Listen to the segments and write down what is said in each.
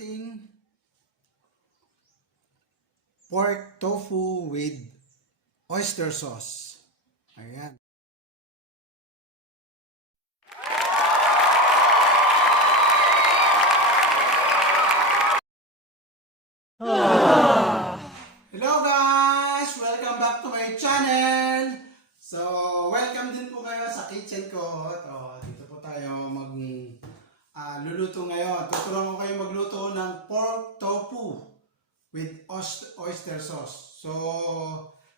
ating pork tofu with oyster sauce. Ayan. Hello guys! Welcome back to my channel! So, welcome din po kayo sa kitchen ko. Dito po tayo luluto ngayon. Tuturuan ko kayo magluto ng pork tofu with oyster sauce. So,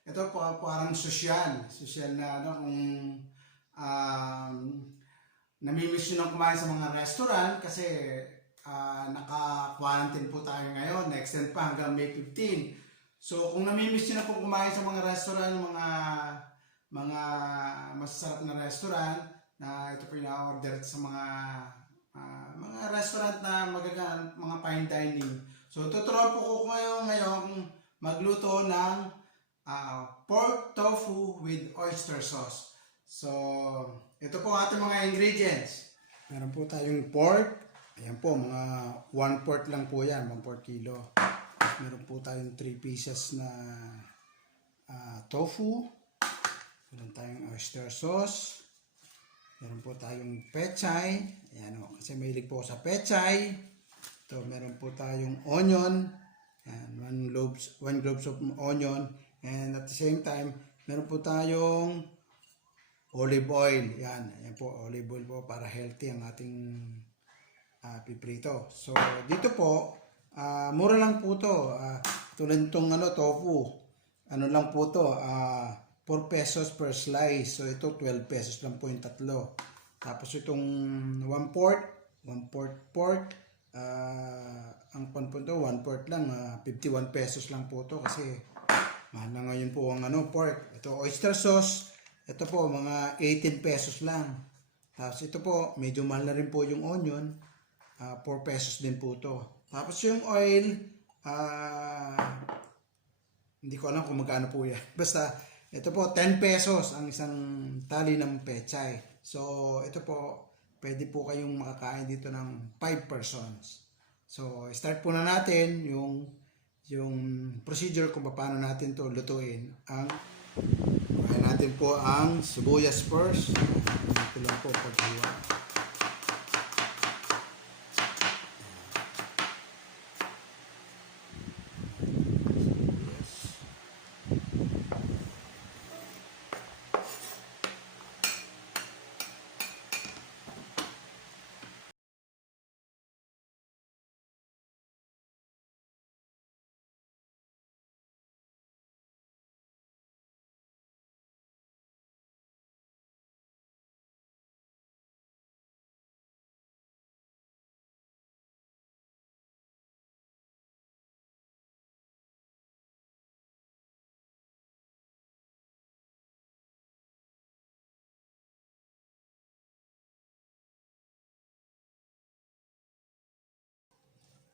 ito po parang social na kung namimiss nyo nang kumain sa mga restaurant kasi naka-quarantine po tayo ngayon, extend pa hanggang May 15. So kung namimiss nyo na po kumain sa mga restaurant, mga masasarap na restaurant, na ito po yung order sa mga restaurant na magagaan, mga fine dining. So tuturuan po ko ngayon magluto ng pork tofu with oyster sauce. So ito po ating mga ingredients. Meron po tayong pork. Ayan po, mga 1/4 lang po yan, 1/4 kilo. Meron po tayong 3 pieces na tofu. Meron tayong oyster sauce. Meron po tayong pechay. Ayan o, kasi mahilig po sa pechay. Ito, meron po tayong onion. Ayan, 1 globes of onion. And at the same time, meron po tayong olive oil. Yan po, olive oil po para healthy ang ating piprito. So, dito po, mura lang po to. Tulad itong tofu. Ano lang po to, 4 pesos per slice. So, ito 12 pesos lang po yung tatlo. Tapos itong 1/4 pork. Ang panpunto, 1/4 lang, 51 pesos lang po to kasi mahal na ngayon po ang pork. Ito, oyster sauce. Ito po, mga 18 pesos lang. Tapos ito po, medyo mahal na rin po yung onion. 4 pesos din po to. Tapos yung oil, hindi ko alam kung magkano po yan. Basta, ito po, 10 pesos ang isang tali ng pechay. So, ito po, pwede po kayong makakain dito ng 5 persons. So, start po na natin yung procedure kung paano natin to lutuin. Kuhain natin po ang sibuyas first. Ito lang po paghiwa.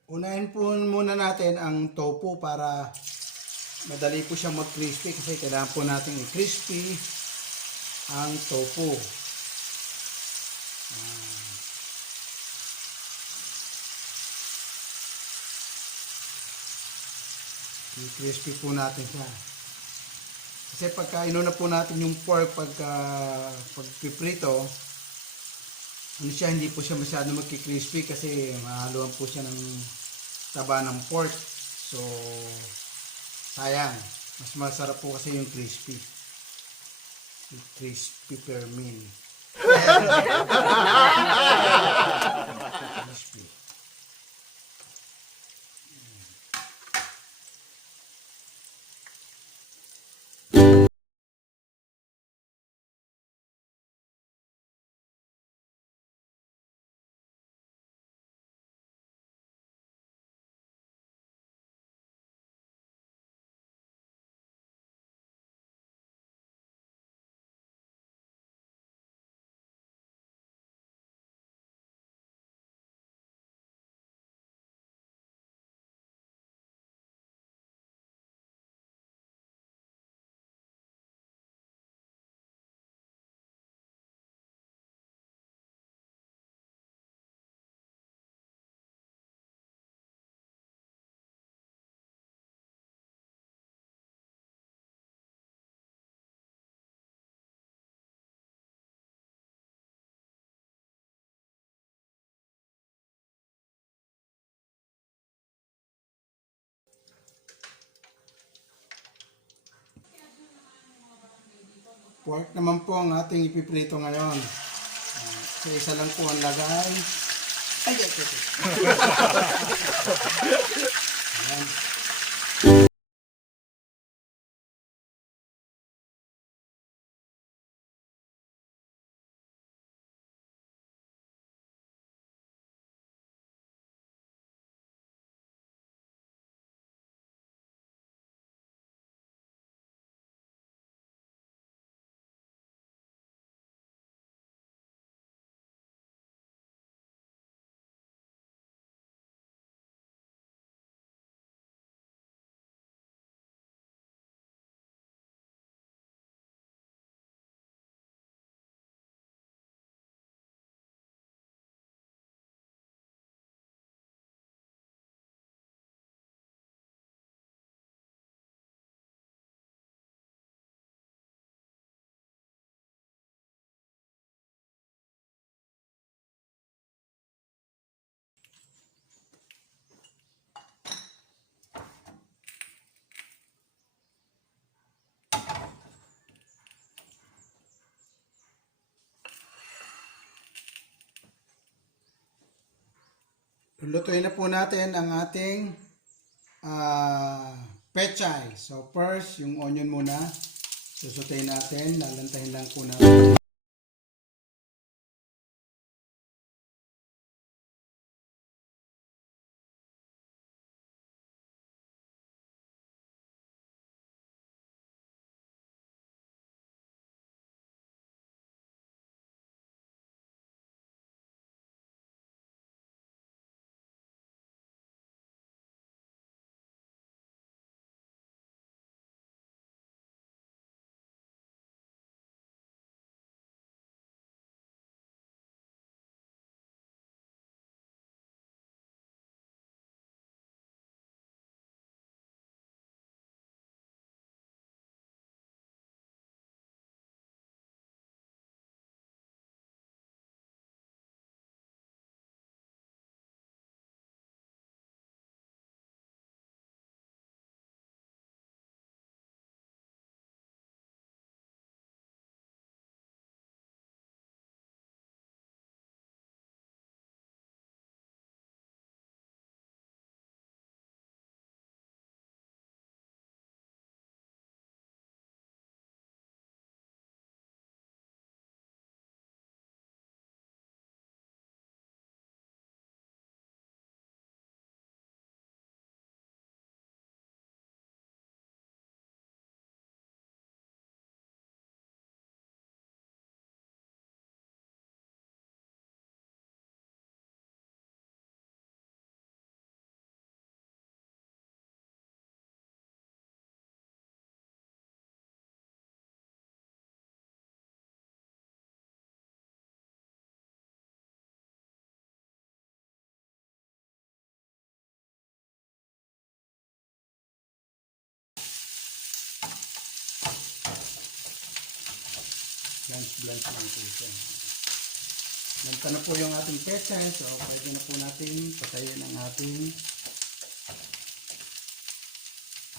Unahin po muna natin ang tofu para madali po siya mag-crispy kasi kailangan po natin i-crispy ang tofu. I-crispy po natin siya. Kasi pagka inuna po natin yung pork pagpiprito, hindi po siya masyado magki-crispy kasi mahaluan po siya ng taba ng pork. So, sayang. Mas masarap po kasi yung crispy. Crispy per min. Crispy. pork naman po ang ating ipiprito ngayon. So, isa lang po ang lagay. Ay, ito. Ayan. Lulutuin na po natin ang ating pechay. So first, yung onion muna. Susutain natin. Lalantahin lang po natin. Blanch lang po siya. Nanta na po yung ating pechay. So, pwede na po natin patayin ang ating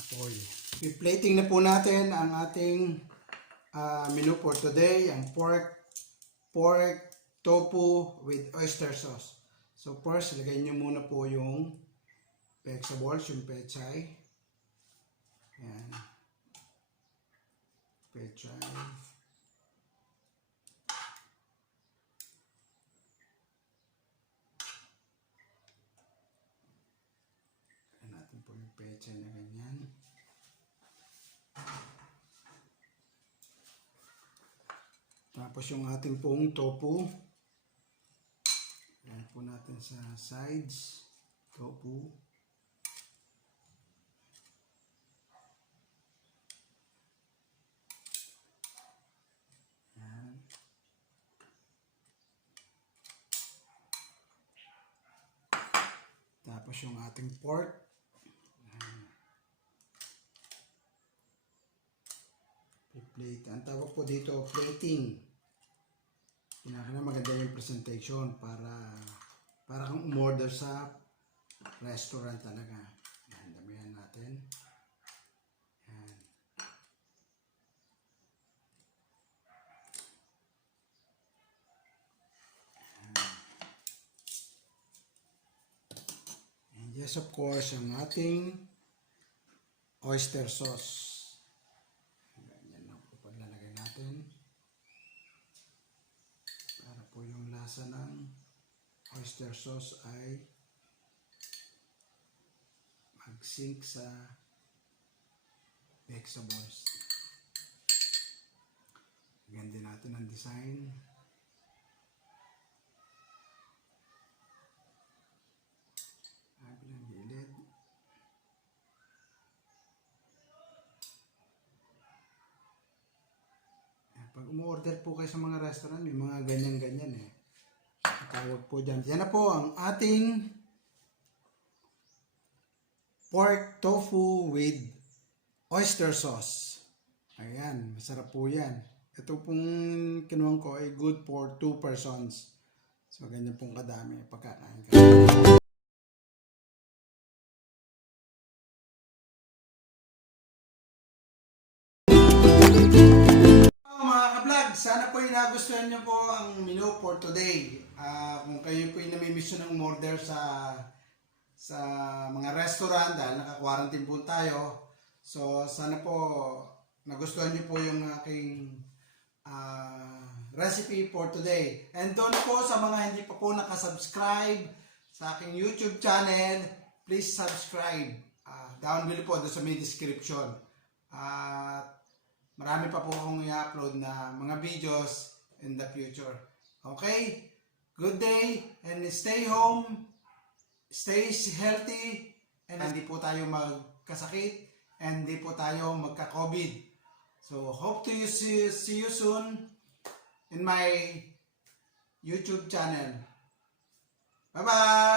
apoy. I-plating na po natin ang ating menu for today. Ang pork tofu with oyster sauce. So, first, lagay nyo muna po yung vegetables, yung pechay. Ayan. Pechay. Pechay na ganyan. Tapos yung ating pong tofu. Ayan po natin sa sides. Tofu. Ayan. Tapos yung ating pork. Plate. Ang tawag po dito, plating. Kailangan maganda yung presentation para kang umorder sa restaurant talaga. Yan, damihan natin. Yan. Yes, of course, ang ating oyster sauce. Ganyan lang po paglalagay natin. Para po yung lasa ng oyster sauce ay mag-sink sa vegetables. Ganyan din natin ang design. Kabilang gilid. Pag umorder po kayo sa mga restaurant, may mga ganyan-ganyan eh. Tawag po dyan. Yan na po ang ating pork tofu with oyster sauce. Ayan, masarap po yan. Ito pong kinuha ko ay good for 2 persons. So, ganyan pong kadami pagkakain ka. Mga ka-vlog, sana po nagustuhan niyo po ang menu for today. Kung kayo po namimiss ng order sa mga restaurant dahil naka-quarantine po tayo. So sana po nagustuhan niyo po yung aking recipe for today. And doon po sa mga hindi pa po nakasubscribe sa aking YouTube channel, please subscribe. Down below po doon sa may description. Marami pa po akong i-upload na mga videos in the future. Okay? Good day and stay home. Stay healthy and hindi po tayo magkasakit and hindi po tayo magka-COVID. So, hope to see you soon in my YouTube channel. Bye-bye!